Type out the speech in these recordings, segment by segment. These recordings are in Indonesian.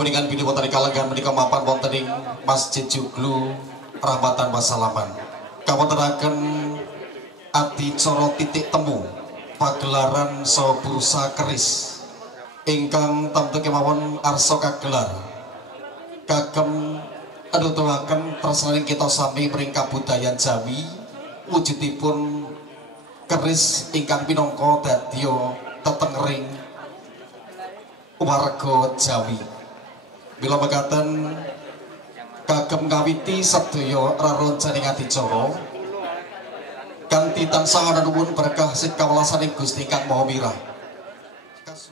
kawuningan bini wonten ing kalenggan menika mapan wonten ing Masjid Joglo Rahmatan Wasalaman. Kawontenaken adicara titik temu pagelaran saha bursa keris ingkang tamtu kemawon arsa kagelar kagem nuduhaken tresnaning kita sami mring kabudayan Jawi wujudipun keris ingkang pinangka dadya tetengering warga Jawi. Bila mekaten kagem ngawiti sedaya raroncaning adicara kanthi tansah nuwun berkah sit kawelasaning Gusti Kang Maha Mirah.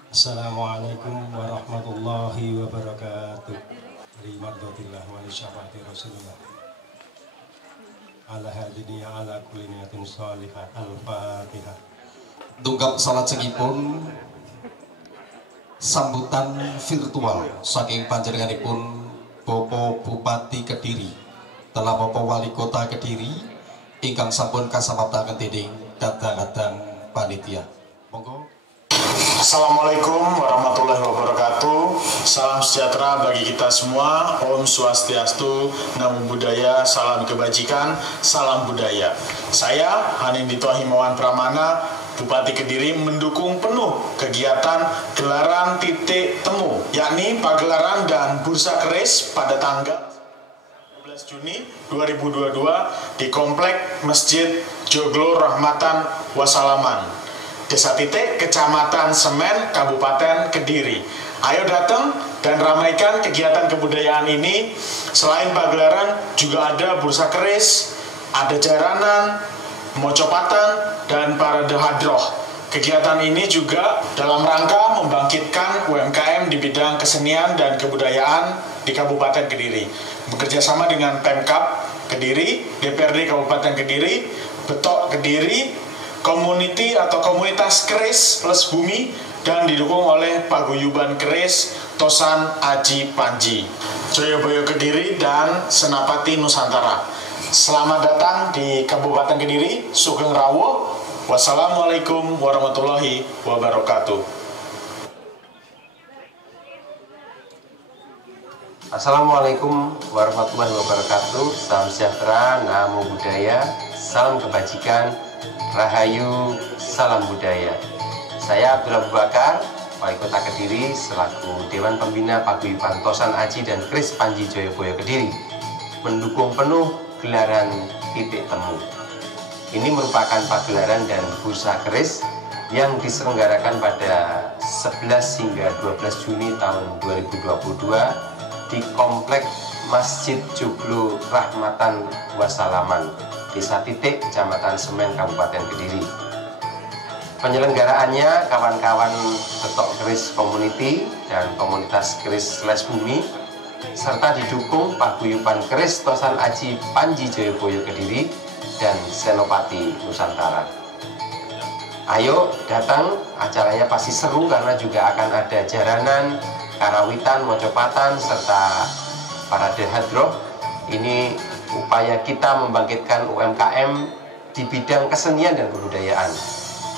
Assalamualaikum warahmatullahi wabarakatuh. Rimardhatillah wa li syafaati Rasulullah. Ala hadini ala kulli niyatin shalihah. Al-Fatihah. Tunggap salajengipun sambutan virtual saking panjenenganipun Bapak Bupati Kediri, telah Bapak Wali Kota Kediri ingkang sampun kasamaptaken dening kadang-kadang panitia. Monggo. Assalamualaikum warahmatullahi wabarakatuh. Salam sejahtera bagi kita semua. Om Swastiastu, Namo Buddhaya, salam kebajikan, salam budaya. Saya Hanindito Himawan Pramana, Bupati Kediri, mendukung penuh kegiatan gelaran titik temu, yakni pagelaran dan bursa keris pada tanggal 12 Juni 2022 di Komplek Masjid Joglo Rahmatan Wasalaman, Desa Titik, Kecamatan Semen, Kabupaten Kediri. Ayo datang dan ramaikan kegiatan kebudayaan ini. Selain pagelaran, juga ada bursa keris, ada jaranan, mocopatan, dan parade hadroh. Kegiatan ini juga dalam rangka membangkitkan UMKM di bidang kesenian dan kebudayaan di Kabupaten Kediri. Bekerja sama dengan Pemkab Kediri, DPRD Kabupaten Kediri, Betok Kediri, Community atau Komunitas Keris Plus Bumi, dan didukung oleh Paguyuban Keris Tosan Aji Panji, Joyoboyo Kediri, dan Senapati Nusantara. Selamat datang di Kabupaten Kediri, Sugeng Rawuh. Wassalamualaikum warahmatullahi wabarakatuh. Assalamualaikum warahmatullahi wabarakatuh. Salam sejahtera, namo buddhaya, salam kebajikan, rahayu, salam budaya. Saya Abdullah Abu Bakar, Wali Kota Kediri, selaku Dewan Pembina Paguyuban Tosan Aji dan Keris Panji Joyoboyo Kediri, mendukung penuh gelaran titik temu. Ini merupakan pagelaran dan bursa keris yang diselenggarakan pada 11 hingga 12 Juni tahun 2022 di Komplek Masjid Joglo Rahmatan Wasalaman, Desa Titik, Kecamatan Semen, Kabupaten Kediri. Penyelenggaraannya kawan-kawan Betok Keris Community dan Komunitas Keris Les Bumi, serta didukung Paguyuban Keris Tosan Aji Panji Joyoboyo Kediri dan Senopati Nusantara. Ayo datang, acaranya pasti seru karena juga akan ada jaranan, karawitan, mocopatan, serta parade hadroh. Ini upaya kita membangkitkan UMKM di bidang kesenian dan kebudayaan.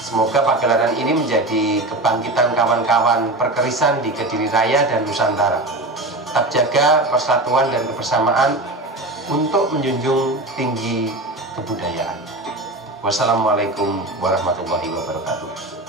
Semoga pagelaran ini menjadi kebangkitan kawan-kawan perkerisan di Kediri Raya dan Nusantara. Tetap jaga persatuan dan kebersamaan untuk menjunjung tinggi kebudayaan. Wassalamualaikum warahmatullahi wabarakatuh.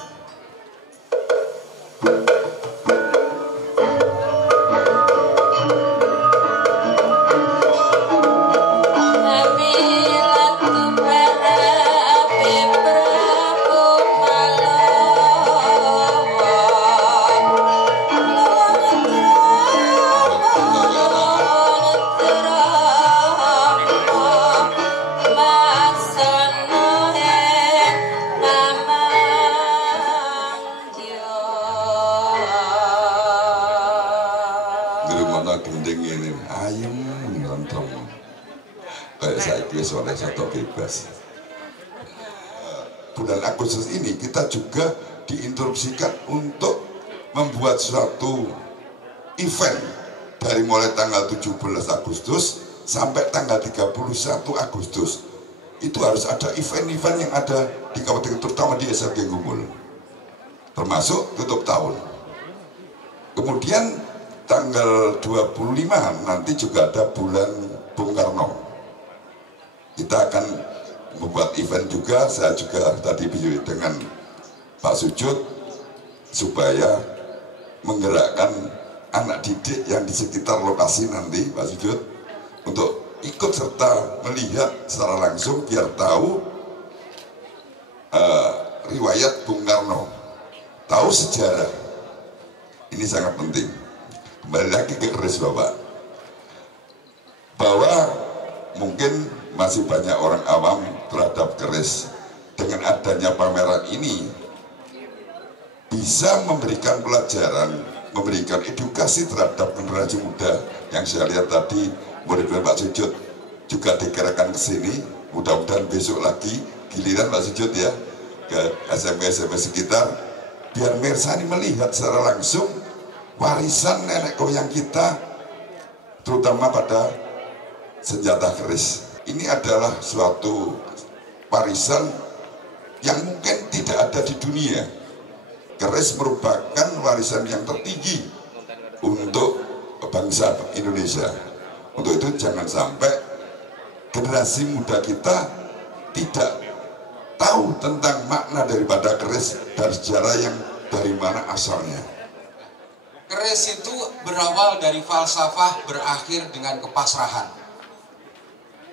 Oleh satu bebas. Bulan Agustus ini kita juga diinstruksikan untuk membuat suatu event dari mulai tanggal 17 Agustus sampai tanggal 31 Agustus. Itu harus ada event-event yang ada di kabupaten, terutama di SLG Gumul, termasuk tutup tahun. Kemudian tanggal 25 nanti juga ada bulan Bung Karno. Kita akan membuat event juga, saya juga tadi bicara dengan Pak Sujud supaya menggerakkan anak didik yang di sekitar lokasi nanti, Pak Sujud, untuk ikut serta melihat secara langsung biar tahu riwayat Bung Karno, tahu sejarah. Ini sangat penting. Kembali lagi ke keris Bapak, bahwa mungkin masih banyak orang awam terhadap keris. Dengan adanya pameran ini bisa memberikan pelajaran, memberikan edukasi terhadap generasi muda. Yang saya lihat tadi murid-murid Pak Sujud juga digerakkan ke sini. Mudah-mudahan besok lagi giliran Pak Sujud ya ke SMP-SMP sekitar, biar Mirsani melihat secara langsung warisan nenek moyang kita, terutama pada senjata keris. Ini adalah suatu warisan yang mungkin tidak ada di dunia. Keris merupakan warisan yang tertinggi untuk bangsa Indonesia. Untuk itu jangan sampai generasi muda kita tidak tahu tentang makna daripada keris dan sejarah yang dari mana asalnya. Keris itu berawal dari falsafah, berakhir dengan kepasrahan.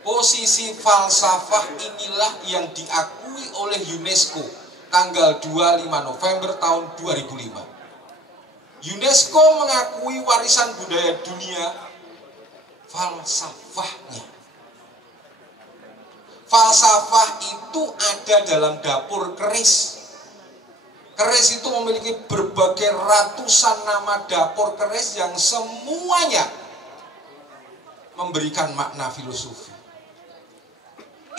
Posisi falsafah inilah yang diakui oleh UNESCO tanggal 25 November tahun 2005. UNESCO mengakui warisan budaya dunia falsafahnya. Falsafah itu ada dalam dapur keris. Keris itu memiliki berbagai ratusan nama dapur keris yang semuanya memberikan makna filosofi.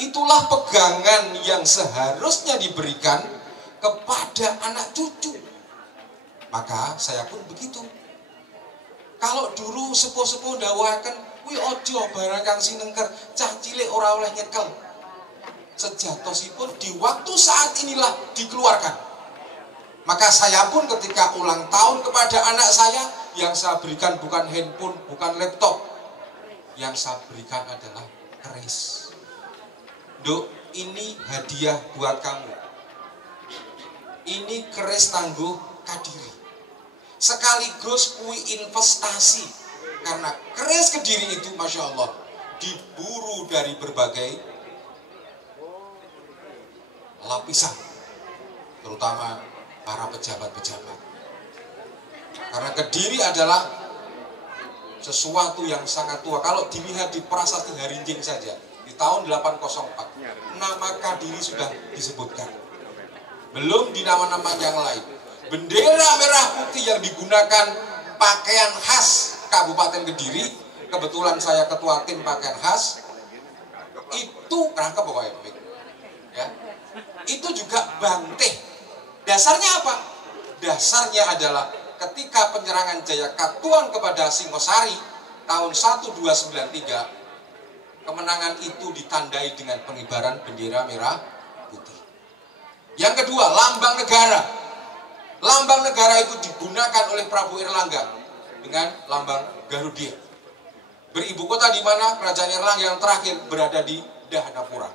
Itulah pegangan yang seharusnya diberikan kepada anak cucu. Maka saya pun begitu. Kalau dulu sepuh-sepuh dawakan, wi ojo barang kang sinengker, cah cilik ora oleh nyekel. Sejatosipun di waktu saat inilah dikeluarkan. Maka saya pun ketika ulang tahun kepada anak saya, yang saya berikan bukan handphone, bukan laptop. Yang saya berikan adalah keris. Duk, ini hadiah buat kamu. Ini keris tangguh Kadiri. Sekaligus kui investasi. Karena keris Kediri itu Masya Allah diburu dari berbagai lapisan, terutama para pejabat-pejabat. Karena Kediri adalah sesuatu yang sangat tua. Kalau dilihat di Prasasti Harinjing saja, di tahun 804, nama Kadiri sudah disebutkan. Belum di nama-nama yang lain. Bendera merah putih yang digunakan pakaian khas Kabupaten Kediri, kebetulan saya ketua tim pakaian khas, itu rangka pokoknya, ya, itu juga banteh. Dasarnya apa? Dasarnya adalah ketika penyerangan Jayakatuang kepada Singosari tahun 1293, kemenangan itu ditandai dengan pengibaran bendera merah putih. Yang kedua, lambang negara. Lambang negara itu digunakan oleh Prabu Erlangga dengan lambang Garudia. Beribu kota di mana? Kerajaan Erlangga yang terakhir berada di Dahanapura.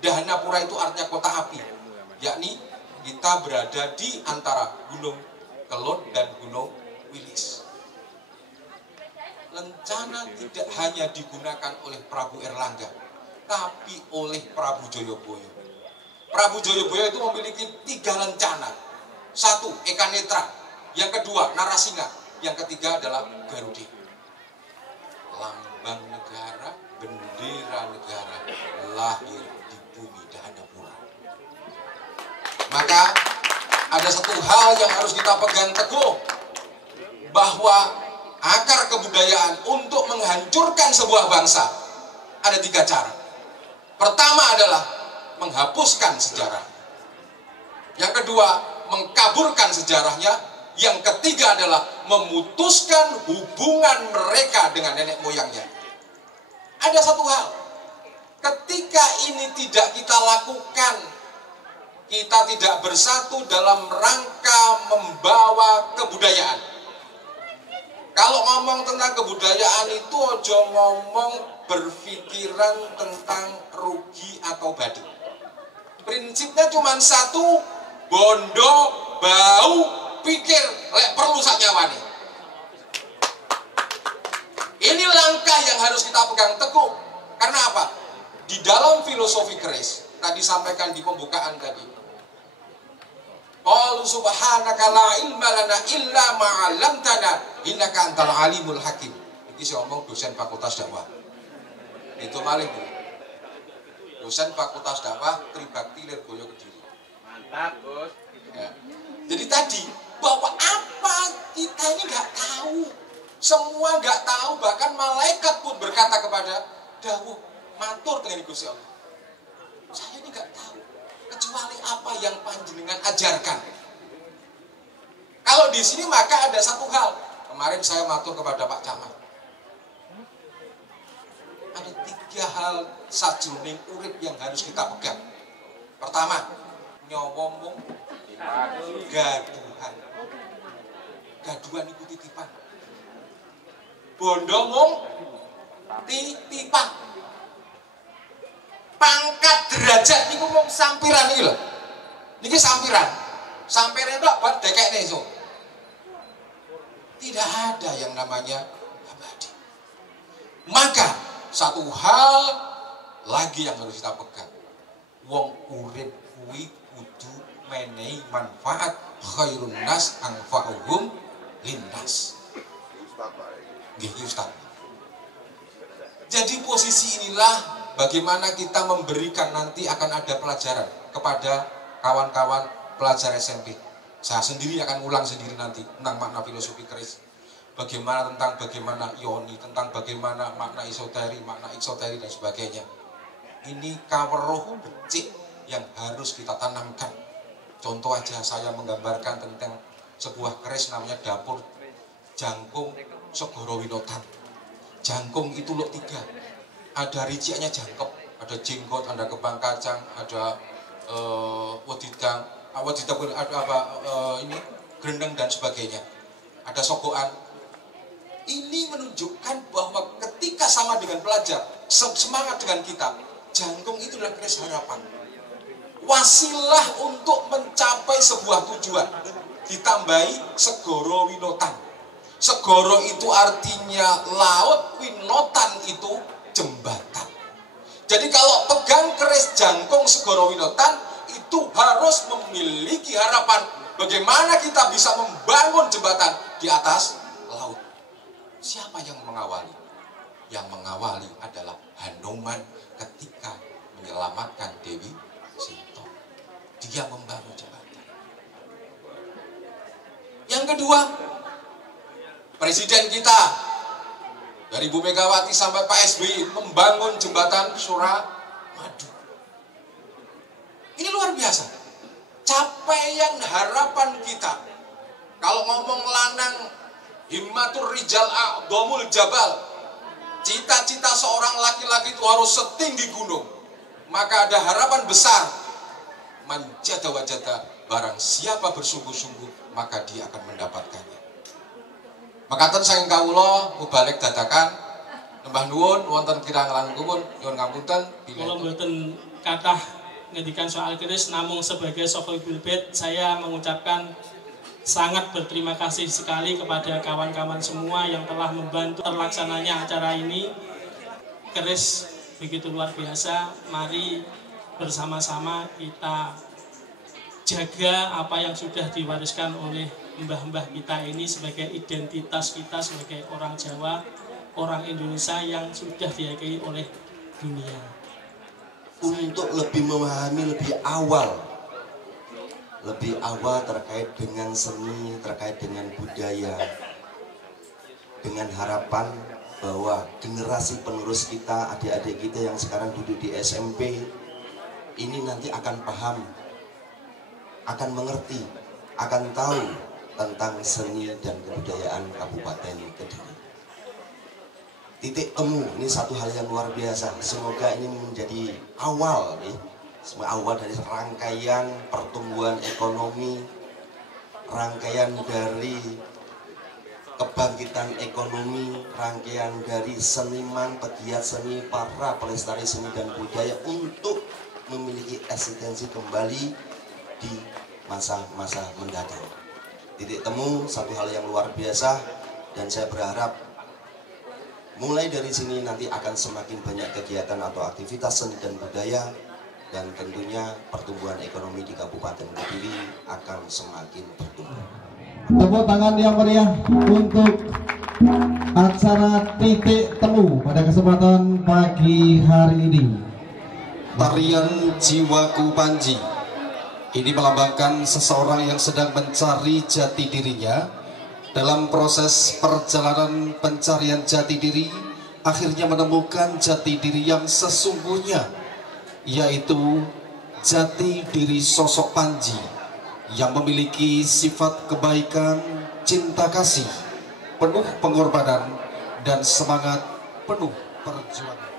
Dahanapura itu artinya kota api, yakni kita berada di antara Gunung Kelon dan Gunung Wilis. Lencana tidak hanya digunakan oleh Prabu Erlangga, tapi oleh Prabu Joyoboyo. Prabu Joyoboyo itu memiliki 3 lencana. 1, Eka Netra. Yang kedua, Narasinga. Yang ketiga adalah Garuda. Lambang negara, bendera negara lahir di bumi Dahanapura. Maka ada satu hal yang harus kita pegang teguh, bahwa akar kebudayaan untuk menghancurkan sebuah bangsa ada 3 cara. Pertama adalah menghapuskan sejarah. Yang kedua, mengkaburkan sejarahnya. Yang ketiga adalah memutuskan hubungan mereka dengan nenek moyangnya. Ada satu hal, ketika ini tidak kita lakukan, kita tidak bersatu dalam rangka membawa kebudayaan. Kalau ngomong tentang kebudayaan itu ojo ngomong berpikiran tentang rugi atau badi. Prinsipnya cuma satu, bondo, bau, pikir, lek perlu sak nyawane. Ini langkah yang harus kita pegang teguh. Karena apa? Di dalam filosofi keris, tadi sampaikan di pembukaan tadi. Qalu subhanaka la ilma lana illa ma 'allamtana innaka antal alimul hakim. Iki sing ngomong dosen Fakultas Dakwah. Itu maling. Dosen Fakultas Dakwah Tribakti Lirboyo Kediri. Mantap, Bos. Ya. Jadi tadi bahwa apa kita ini nggak tahu. Semua nggak tahu, bahkan malaikat pun berkata kepada dawuh matur dengan Gusti Allah. Saya ini nggak tahu kecuali apa yang panjenengan ajarkan. Kalau di sini maka ada satu hal. Kemarin saya matur kepada Pak Camat. Ada 3 hal sajroning urip yang harus kita pegang. Pertama, nyowomong gaduhan. Gaduhan itu titipan. Bondomong titipan. Pangkat derajat niku mung sampiran iki lho. Niki sampiran. Sampiran tok buat dekekne iso. Tidak ada yang namanya abadi. Maka satu hal lagi yang harus kita pegang. Wong urip kuwi kudu menehi manfaat khairun nas anfa'uhum linnas. Nggih, Ustaz. Jadi posisi inilah bagaimana kita memberikan, nanti akan ada pelajaran kepada kawan-kawan pelajar SMP. Saya sendiri akan ulang sendiri nanti tentang makna filosofi keris. Bagaimana tentang bagaimana yoni, tentang bagaimana makna eksoteri dan sebagainya. Ini kaweruh becik yang harus kita tanamkan. Contoh aja saya menggambarkan tentang sebuah keris namanya dapur jangkung Segoro Winotan. Jangkung itu loh 3. Ada riciannya jangkep, ada jenggot, ada kembang kacang, ada wedidang, ada apa ini gerendeng dan sebagainya. Ada sogokan. Ini menunjukkan bahwa ketika sama dengan pelajar, semangat dengan kita, jangkung itu adalah keris harapan. Wasilah untuk mencapai sebuah tujuan. Ditambahi Segoro Winotan. Segoro itu artinya laut, winotan itu jembatan. Jadi kalau pegang keris jangkung Segoro Winotan itu harus memiliki harapan bagaimana kita bisa membangun jembatan di atas laut. Siapa yang mengawali? Yang mengawali adalah Hanuman ketika menyelamatkan Dewi Sinta. Dia membangun jembatan. Yang kedua, Presiden kita dari Bu Megawati sampai Pak SBY membangun jembatan Suramadu. Ini luar biasa. Capaian harapan kita. Kalau ngomong lanang, himmatur rijal a'dhamul jabal. Cita-cita seorang laki-laki itu harus setinggi gunung. Maka ada harapan besar. Manjada wajada, barang siapa bersungguh-sungguh, maka dia akan mendapatkannya. Makaten saking kawula mubalik dadakan nembah nuwun wonten kirang langkung nyuwun ngapunten kula mboten kathah ngendikan soal keris, namun sebagai Sohibul Bait saya mengucapkan sangat berterima kasih sekali kepada kawan-kawan semua yang telah membantu terlaksananya acara ini. Keris begitu luar biasa, mari bersama-sama kita jaga apa yang sudah diwariskan oleh mbah-mbah kita ini sebagai identitas kita sebagai orang Jawa, orang Indonesia yang sudah diyakini oleh dunia. Untuk lebih memahami lebih awal terkait dengan seni, terkait dengan budaya, dengan harapan bahwa generasi penerus kita, adik-adik kita yang sekarang duduk di SMP ini nanti akan paham, akan mengerti, akan tahu tentang seni dan kebudayaan Kabupaten Kediri. Titik temu ini satu hal yang luar biasa. Semoga ini menjadi awal nih, awal dari rangkaian pertumbuhan ekonomi, rangkaian dari kebangkitan ekonomi, rangkaian dari seniman, pegiat seni, para pelestari seni dan budaya untuk memiliki eksistensi kembali di masa-masa mendatang. Titik temu satu hal yang luar biasa, dan saya berharap mulai dari sini nanti akan semakin banyak kegiatan atau aktivitas seni dan budaya, dan tentunya pertumbuhan ekonomi di Kabupaten Kediri akan semakin bertumbuh. Tepuk tangan yang meriah untuk acara titik temu pada kesempatan pagi hari ini. Tarian Jiwaku Panji ini melambangkan seseorang yang sedang mencari jati dirinya. Dalam proses perjalanan pencarian jati diri, akhirnya menemukan jati diri yang sesungguhnya, yaitu jati diri sosok Panji yang memiliki sifat kebaikan, cinta kasih, penuh pengorbanan, dan semangat penuh perjuangan.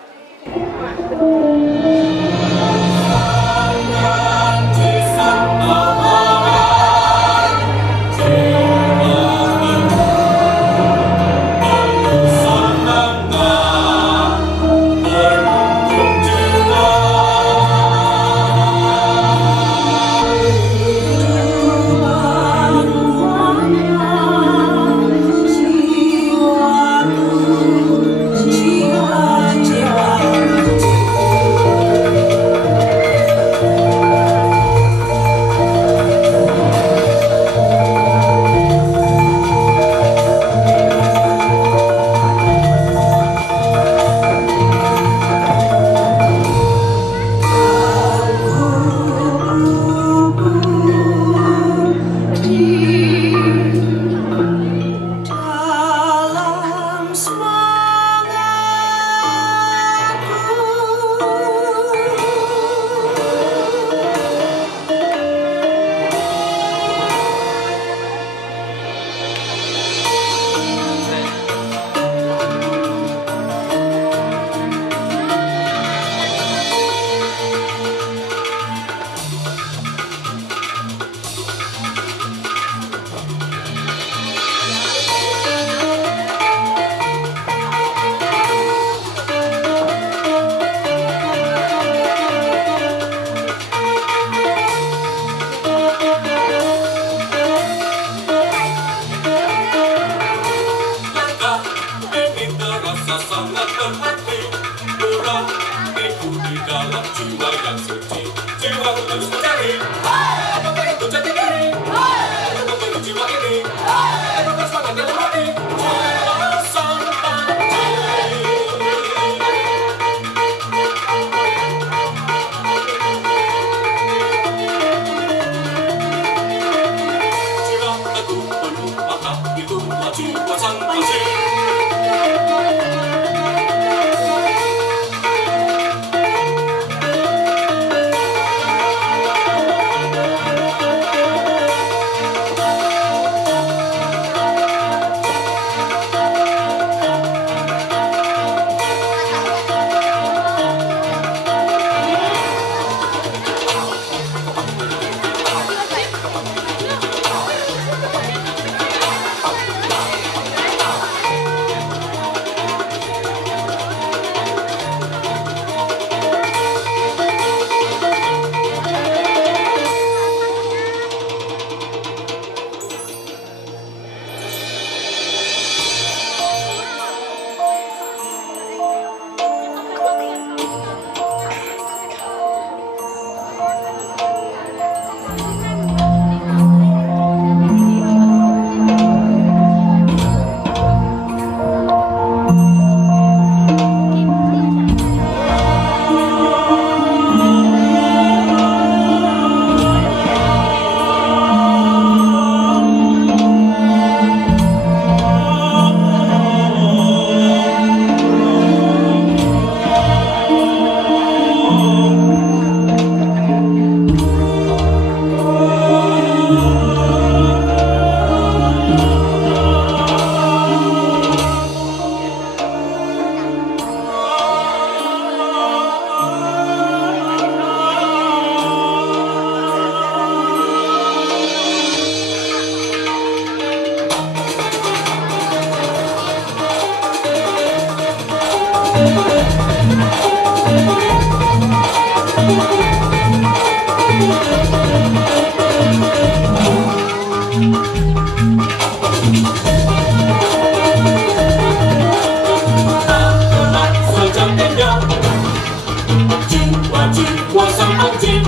Jiwa sang anjing,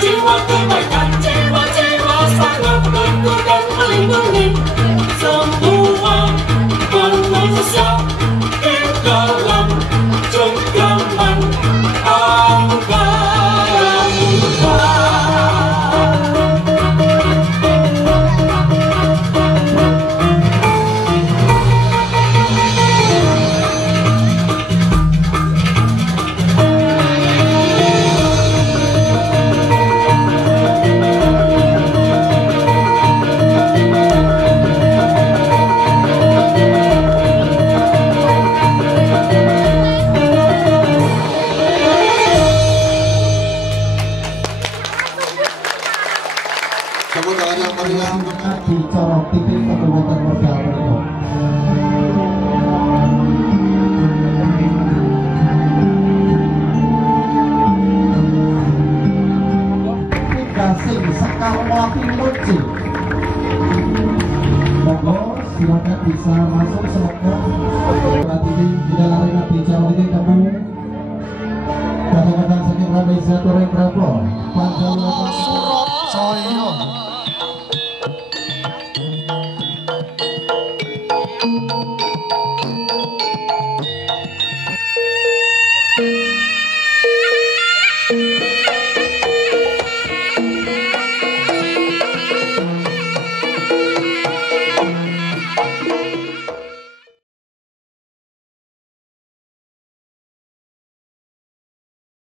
jiwa kebaikan, jiwa sangat teguh dan melindungi semua manusia di dalam genggaman angkara murka. Dicorok titik perbuatan modal mereka. Gasing Sekar Melati Moci. Monggo silakan bisa masuk semoga. Berarti di dalam arena dicorok titik temu. Kadang-kadang saking ramai satu rekrepo. Panjang Surabaya.